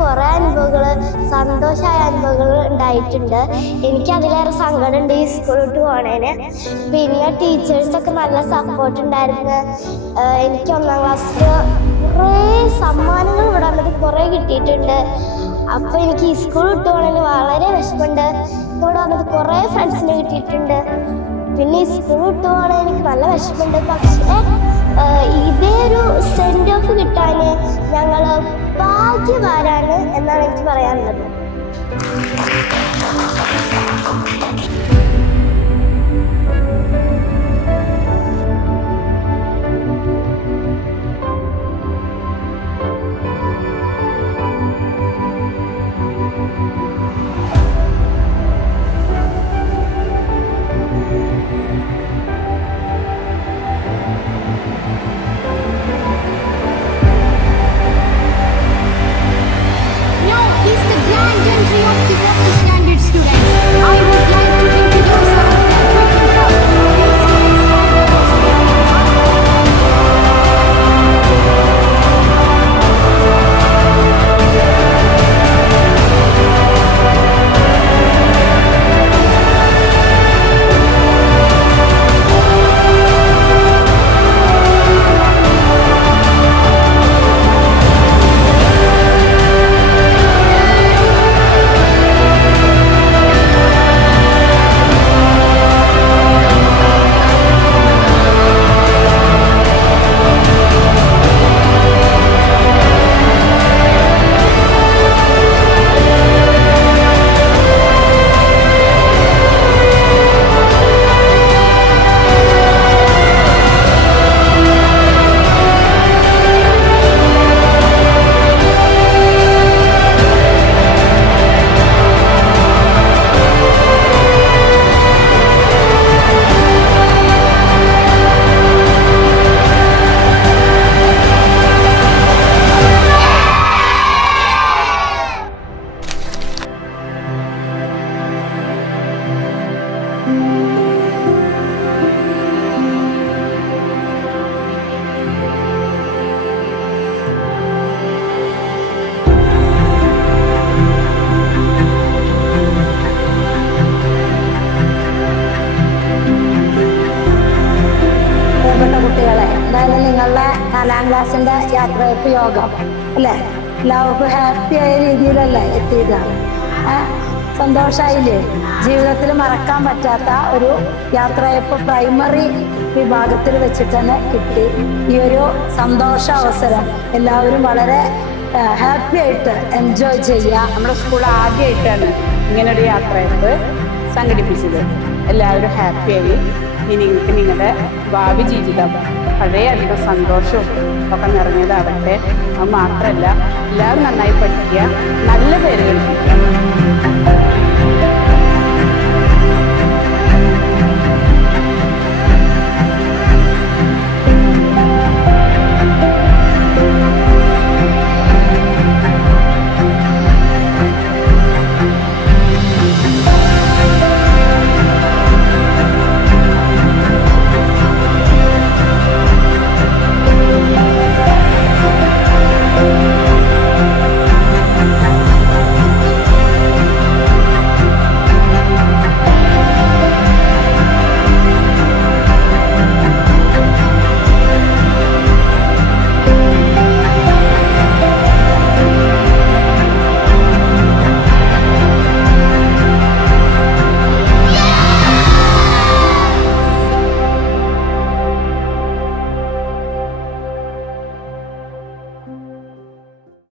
കുറേ അനുഭവങ്ങൾ, സന്തോഷമായ അനുഭവങ്ങൾ ഉണ്ടായിട്ടുണ്ട്. എനിക്ക് അതിലേറെ സങ്കടമുണ്ട് ഈ സ്കൂളിലോട്ട് പോണേന്. പിന്നെ ടീച്ചേഴ്സൊക്കെ നല്ല സപ്പോർട്ട് ഉണ്ടായിരുന്നു. എനിക്ക് 1ാം ക്ലാസ്സിൽ കുറേ സമ്മാനങ്ങൾ ഇവിടെ വന്നിട്ട് കുറേ കിട്ടിയിട്ടുണ്ട്. അപ്പോൾ എനിക്ക് ഈ സ്കൂൾ വിട്ട് പോകണേന് വളരെ വിഷമമുണ്ട്. ഇവിടെ വന്നിട്ട് കുറേ ഫ്രണ്ട്സിനെ കിട്ടിയിട്ടുണ്ട്. പിന്നെ ഈ സ്കൂൾ വിട്ട് പോകണേ എനിക്ക് നല്ല വിഷമമുണ്ട്. പക്ഷേ ഇതേ ഒരു സെൻഡ് ഓഫ് കിട്ടാൻ ഞങ്ങൾ ഭാഗ്യവാനാണ് എന്നാണ് എനിക്ക് പറയാനുള്ളത്. നിങ്ങളുടെ 4ാം ക്ലാസ്സിന്റെ യാത്രയപ്പ് യോഗം അല്ലേ? എല്ലാവർക്കും ഹാപ്പിയായ രീതിയിലല്ലേ എത്തിയത്? സന്തോഷമായില്ലേ? ജീവിതത്തിൽ മറക്കാൻ പറ്റാത്ത ഒരു യാത്രയപ്പ് പ്രൈമറി വിഭാഗത്തിൽ വെച്ചിട്ട് തന്നെ കിട്ടി. ഈ ഒരു സന്തോഷ അവസരം എല്ലാവരും വളരെ ഹാപ്പി ആയിട്ട് എൻജോയ് ചെയ്യുക. നമ്മുടെ സ്കൂൾ ആദ്യമായിട്ടാണ് ഇങ്ങനൊരു യാത്രയപ്പ് സംഘടിപ്പിച്ചത്. എല്ലാവരും ഹാപ്പിയായി. ഇനി നിങ്ങൾക്ക് നിങ്ങളുടെ ഭാവി ജീവിതം വളരെയധികം സന്തോഷവും ഒക്കെ നിറഞ്ഞതാവട്ടെ. അത് മാത്രമല്ല, എല്ലാവരും നന്നായി പഠിക്കുക, നല്ല പേര് കളിപ്പിക്കുക.